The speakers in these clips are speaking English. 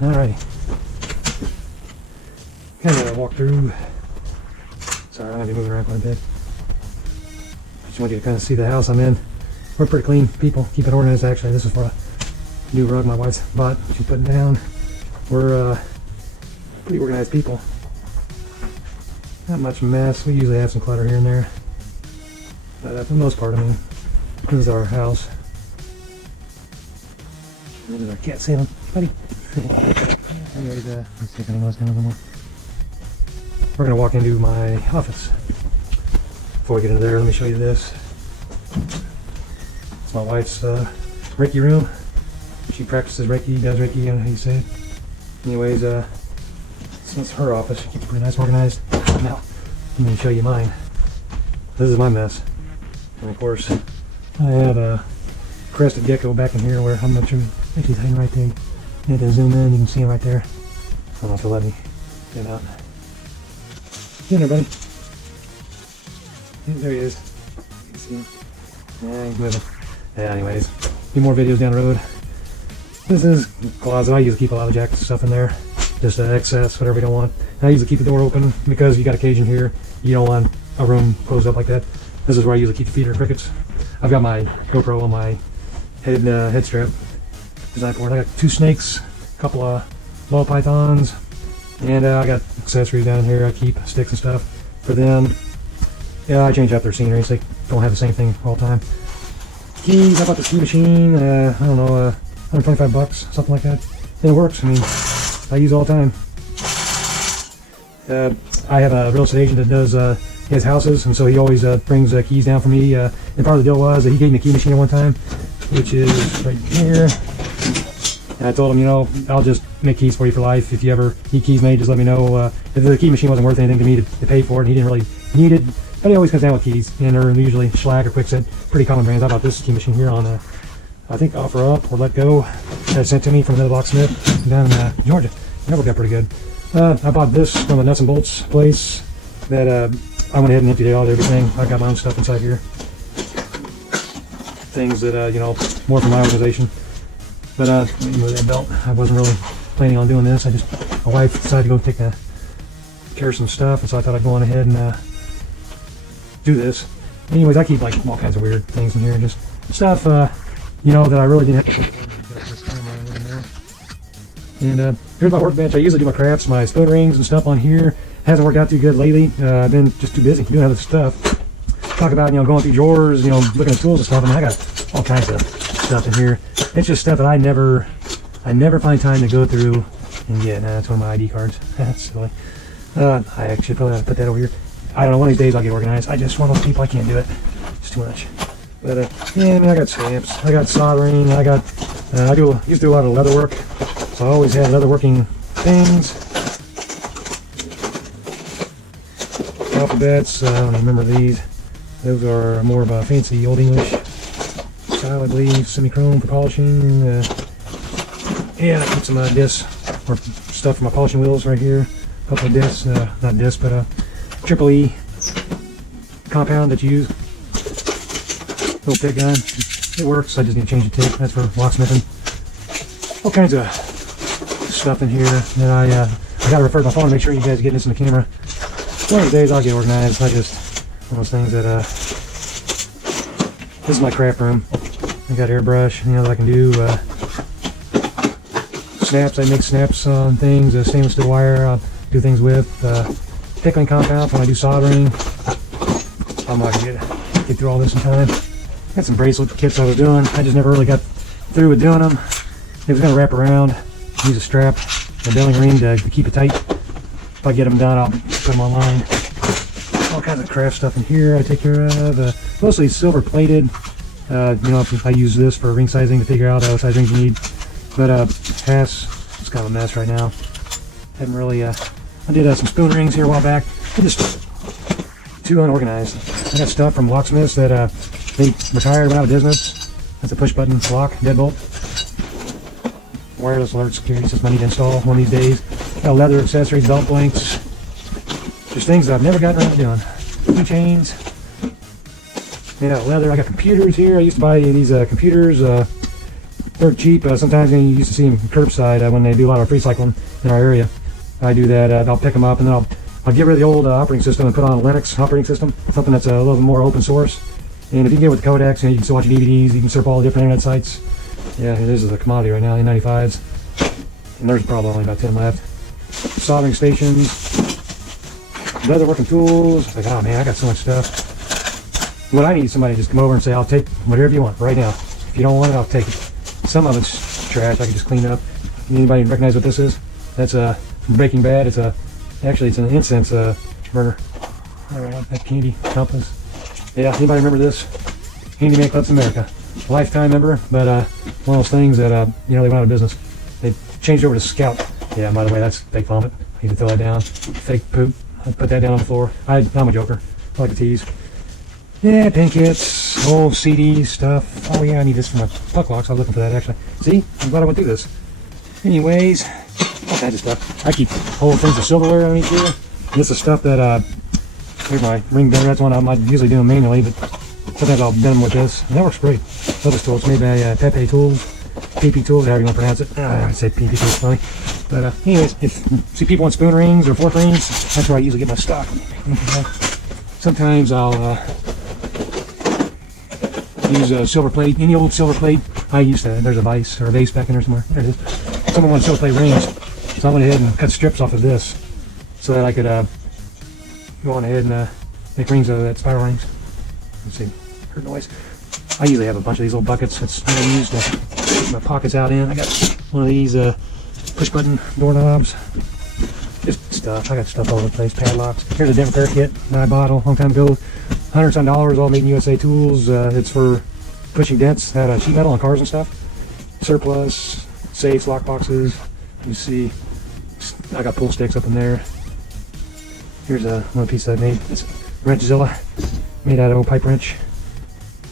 Alrighty. Kind of walk through. Sorry, I'm gonna be moving around quite a bit. Just want you to kind of see the house I'm in. We're pretty clean people. Keep it organized. Actually, this is for a new rug my wife's bought. She's putting down. We're pretty organized people. Not much mess. We usually have some clutter here and there. But for the most part, I mean, this is our house. This is our cat sailing, buddy. Anyways, let's see if anyone else knows anymore. We're gonna walk into my office. Before we get into there, let me show you this. It's my wife's Reiki room. She practices Reiki, does Reiki, I don't know how you say it. Anyways, since her office, she keeps it pretty nice organized. Now, let me show you mine. This is my mess. And of course, I have a crested gecko back in here where I'm not sure. I think he's hanging right there. You have to zoom in, you can see him right there. I don't know if he'll let me get him out. Get in there, buddy. Yeah, there he is. You can see him. Yeah, he's moving. Yeah, anyways, a few more videos down the road. This is the closet. I usually keep a lot of jackets and stuff in there. Just excess, whatever you don't want. And I usually keep the door open because you got a cage in here. You don't want a room closed up like that. This is where I usually keep the feeder crickets. I've got my GoPro on my head strap designed for it. I got 2 snakes, a couple of ball pythons, and I got accessories down here. I keep sticks and stuff for them. Yeah, I change out their scenery so they don't have the same thing all the time. Keys, I bought the ski machine, I don't know, 125 bucks, something like that. And it works. I mean, I use it all the time. I have a real estate agent that does his houses, and so he always brings keys down for me. And part of the deal was that he gave me a key machine at one time, which is right here. And I told him, you know, I'll just make keys for you for life. If you ever need keys made, just let me know. If the key machine wasn't worth anything to me to pay for it, and he didn't really need it, but he always comes down with keys, and they're usually Schlack or Kwikset, pretty common brands. I bought this key machine here on, I think, OfferUp or Let Go. That sent to me from another locksmith down in Georgia. That worked out pretty good. I bought this from the Nuts and Bolts place that I went ahead and emptied out everything. I got my own stuff inside here. Things that, you know, more for my organization. But with that belt, I wasn't really planning on doing this. My wife decided to go take care of some stuff, and so I thought I'd go on ahead and do this. Anyways, I keep like all kinds of weird things in here, just stuff, you know, that I really didn't have to. And here's my workbench. I usually do my crafts, my spoon rings and stuff on here. Hasn't worked out too good lately. I've been just too busy doing other stuff. Talk about, you know, going through drawers, you know, looking at tools and stuff, and I got all kinds of stuff in here. It's just stuff that I never find time to go through and get. That's one of my ID cards. That's silly. I actually probably have to put that over here. I don't know, one of these days I'll get organized. I just one of those people, I can't do it. It's too much. But yeah, I mean, I got stamps, I got soldering, I got, used to do a lot of leather work, so I always had leather working things. Alphabets, I don't even remember these. Those are more of a fancy Old English style, I believe. Semi-chrome for polishing. Yeah, I put some discs or stuff for my polishing wheels right here. A couple of discs, not discs, but Btw-I compound that you use. Little pick gun. It works. I just need to change the tip. That's for locksmithing. All kinds of stuff in here that I gotta refer to my phone to make sure you guys get this in the camera. One of these days I'll get organized. I just one of those things that this is my craft room. I got airbrush, you know, that I can do snaps. I make snaps on things, stainless steel wire. I'll do things with pickling compound when I do soldering. I'm not gonna get through all this in time. Got some bracelet kits I was doing. I just never really got through with doing them. It was gonna wrap around, use a strap, a belling ring to keep it tight. If I get them done, I'll put them online. All kinds of craft stuff in here I take care of. Mostly silver plated. You know, if I use this for ring sizing to figure out what size rings you need. But it's kind of a mess right now. Haven't really. I did some spoon rings here a while back. They're just too unorganized. I got stuff from locksmiths that they retired, went out of business. That's a push button lock, deadbolt. Wireless alert security system I need to install one of these days. Got leather accessories, belt blanks. Just things that I've never gotten around to doing. Keychains. Made out of leather. I got computers here. I used to buy these computers They're cheap. Sometimes you used to see them curbside when they do a lot of free cycling in our area. I do that. I'll pick them up and then I'll get rid of the old operating system and put on a Linux operating system, something that's a little bit more open source. And if you can get with the codecs, you can still watch DVDs, you can surf all the different internet sites. Yeah, this is a commodity right now, N95s. And there's probably only about 10 left. Soldering stations, leather working tools. Like, oh man, I got so much stuff. What I need is somebody to just come over and say, I'll take whatever you want right now. If you don't want it, I'll take it. Some of it's trash, I can just clean it up. Anybody recognize what this is? That's Breaking Bad. Actually it's an incense burner. Alright, that candy compass. Yeah, anybody remember this? Handyman Clubs America. Lifetime member, but one of those things that they went out of business. They changed over to Scout. Yeah, by the way, that's fake vomit. I need to throw that down. Fake poop. I put that down on the floor. I'm a joker. I like to tease. Yeah, pin kits, old CD stuff. Oh yeah, I need this for my puck locks. I was looking for that actually. See, I'm glad I went through this. Anyways, all kinds of stuff. I keep whole things of silverware underneath here. This is stuff that here's my ring bender. That's one I might usually do manually, but sometimes I'll bend them with this. And that works great. Other tools made by Pepe Tools, PP Tools, however you want to pronounce it. I say PP Tools funny. But anyways, if see people want spoon rings or fork rings, that's where I usually get my stock. Sometimes I'll use silver plate, any old silver plate. I used to, there's a vise or a vase back in there somewhere. There it is. Someone wanted silver plate rings, so I went ahead and cut strips off of this so that I could go on ahead and make rings out of that, spiral rings. Let's see, heard noise. I usually have a bunch of these little buckets. That's what I use to put my pockets out in. I got one of these push button doorknobs. Just stuff. I got stuff all over the place. Padlocks. Here's a dent repair kit that I bought a long time ago. $100 all made in USA tools. It's for pushing dents out of sheet metal on cars and stuff. Surplus, safes, lock boxes. You see, I got pull sticks up in there. Here's one piece I made. It's Wrenchzilla, made out of old pipe wrench.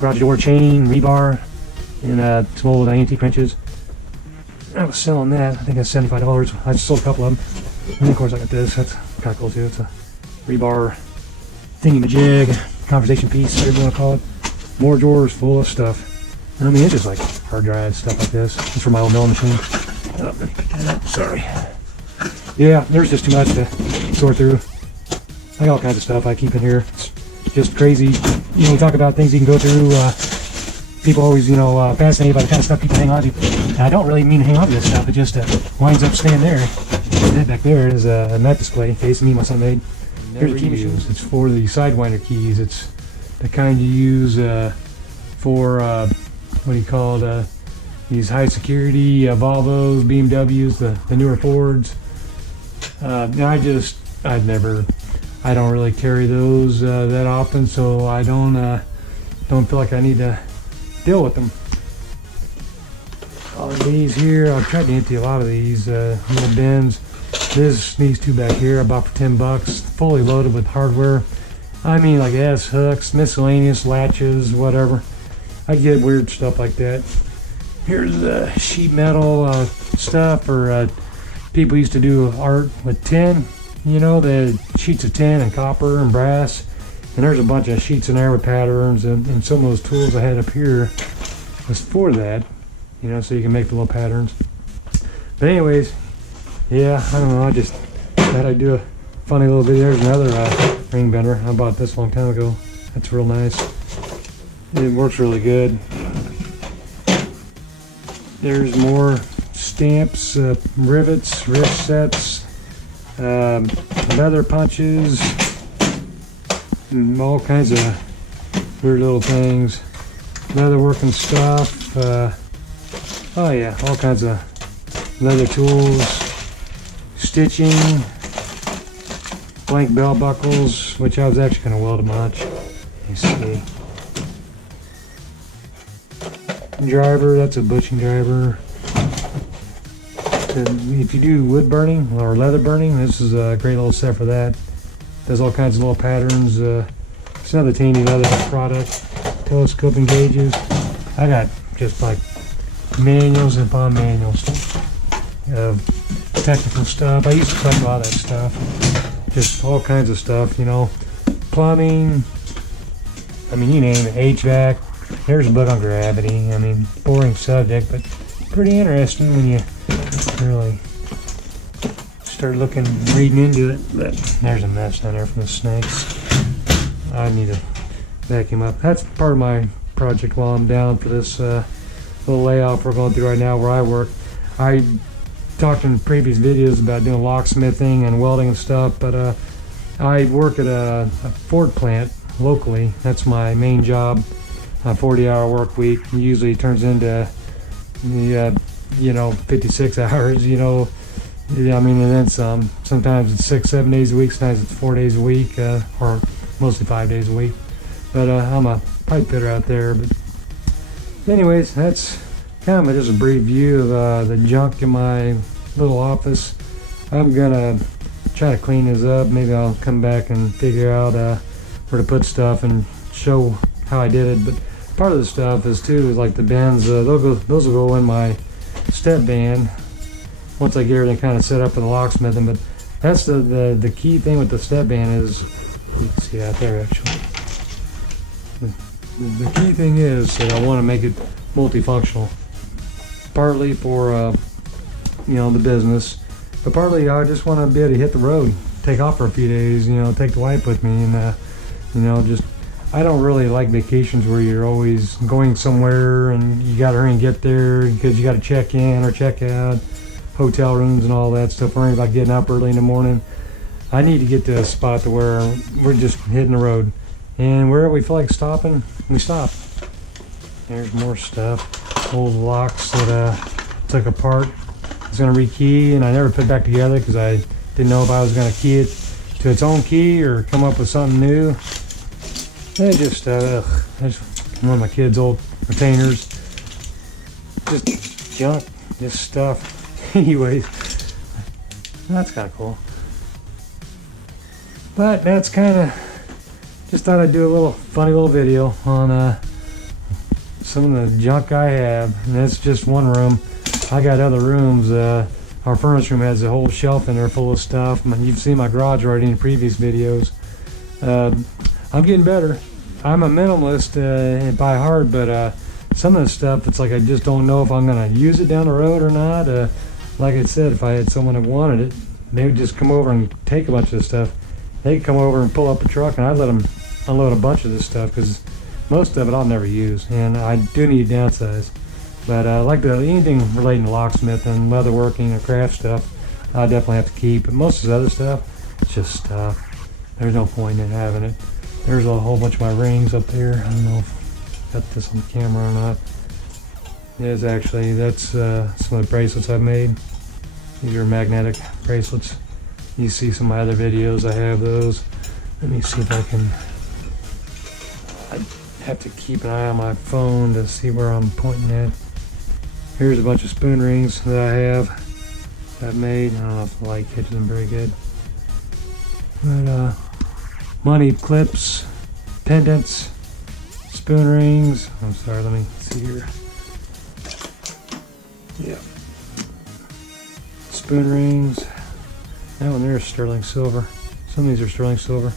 Garage door chain, rebar, and some old antique wrenches. I was selling that. I think that's $75. I just sold a couple of them. And of course I got this. That's kind of cool too. It's a rebar thingy-majig, conversation piece, whatever you want to call it. More drawers full of stuff. And I mean, it's just like hard drives, stuff like this. It's for my old milling machine. Sorry. Yeah, there's just too much to sort through. I got all kinds of stuff I keep in here. It's just crazy. You know, we talk about things you can go through. People always, fascinated by the kind of stuff people hang on to. And I don't really mean to hang on to this stuff. It just winds up staying there. That back there is a mat display case me and my son made. Here's a key machine. It's for the Sidewinder keys. It's the kind you use for what do you call it? These high security Volvos, BMWs, the newer Fords. I don't really carry those that often, so I don't feel like I need to deal with them. All of these here, I've tried to empty a lot of these little bins. These two back here I bought for $10, fully loaded with hardware. I mean, like S-hooks, miscellaneous latches, whatever. I get weird stuff like that. Here's the sheet metal stuff, or people used to do art with tin. You know, the sheets of tin and copper and brass. And there's a bunch of sheets in there with patterns, and some of those tools I had up here was for that. You know, so you can make the little patterns. But anyways, yeah, I don't know, I just thought I'd do a funny little video. There's another ring bender. I bought this a long time ago. That's real nice. It works really good. There's more stamps, rivets, wrist sets, leather punches, and all kinds of weird little things. Leather working stuff. Oh yeah, all kinds of leather tools, stitching, blank belt buckles, which I was actually going to weld a bunch. You see. Driver, that's a bushing driver. And if you do wood burning or leather burning, this is a great little set for that. Does all kinds of little patterns. It's another teeny leather product. Telescoping gauges. I got just like manuals upon manuals of technical stuff. I used to collect a lot of that stuff. Just all kinds of stuff, you know. Plumbing. I mean, you name it. HVAC. There's a book on gravity. I mean, boring subject, but pretty interesting when you really start reading into it. But there's a mess down there from the snakes. I need to vacuum up. That's part of my project while I'm down for this little layoff we're going through right now where I work. I talked in previous videos about doing locksmithing and welding and stuff, but I work at a Ford plant locally. That's my main job. A 40-hour work week usually turns into 56 hours, I mean, and then some. Sometimes it's 6-7 days a week, sometimes it's 4 days a week, or mostly 5 days a week. But I'm a pipe fitter out there. But anyways, that's kind of just a brief view of the junk in my little office. I'm gonna try to clean this up. Maybe I'll come back and figure out where to put stuff and show how I did it. But part of the stuff is like the bends. Those will go in my step band once I get everything kind of set up in the locksmithing. But that's the key thing with the step band is, you can see out there actually. The key thing is that I want to make it multifunctional. Partly for the business, but partly I just want to be able to hit the road, take off for a few days, take the wife with me, and I don't really like vacations where you're always going somewhere and you got to hurry and get there because you got to check in or check out, hotel rooms and all that stuff, worrying about getting up early in the morning. I need to get to a spot to where we're just hitting the road, and wherever we feel like stopping, we stop. There's more stuff. Old locks that took apart. I was going to rekey and I never put it back together because I didn't know if I was going to key it to its own key or come up with something new. They just one of my kids' old retainers. Just junk, just stuff. Anyways, that's kind of cool. But that's kind of, just thought I'd do a little funny little video on some of the junk I have, and that's just one room. I got other rooms. Our furnace room has a whole shelf in there full of stuff. You've seen my garage already in previous videos. I'm getting better. I'm a minimalist by heart, but some of the stuff, it's like I just don't know if I'm going to use it down the road or not. Like I said, if I had someone that wanted it, they would just come over and take a bunch of this stuff. They could come over and pull up a truck, and I'd let them unload a bunch of this stuff because most of it I'll never use, and I do need to downsize. But like anything relating to locksmithing, leatherworking, or craft stuff, I definitely have to keep. But most of the other stuff, it's just stuff. There's no point in having it. There's a whole bunch of my rings up there. I don't know if I got this on camera or not. That's some of the bracelets I've made. These are magnetic bracelets. You see some of my other videos, I have those. Let me see if I can. I have to keep an eye on my phone to see where I'm pointing at. Here's a bunch of spoon rings that I have that I've made. I don't know if the light catches them very good. But money clips, pendants, spoon rings. I'm sorry, let me see here. Yeah. Spoon rings. That one there is sterling silver. Some of these are sterling silver.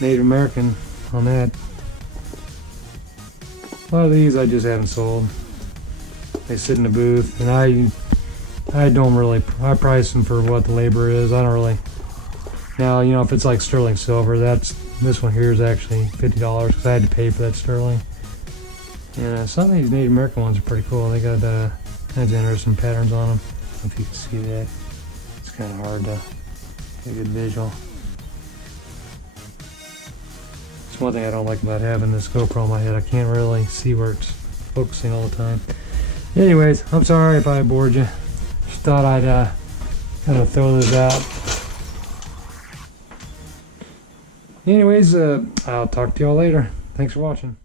Native American on that. A lot of these I just haven't sold. They sit in the booth, and I don't really, I price them for what the labor is. I don't really. Now, if it's like sterling silver, this one here is actually $50 because I had to pay for that sterling. And some of these Native American ones are pretty cool. They got kinds of interesting patterns on them. I don't know if you can see that. It's kind of hard to get a good visual. One thing I don't like about having this GoPro on my head, I can't really see where it's focusing all the time. Anyways, I'm sorry if I bored you. Just thought I'd kind of throw this out. Anyways, I'll talk to y'all later. Thanks for watching.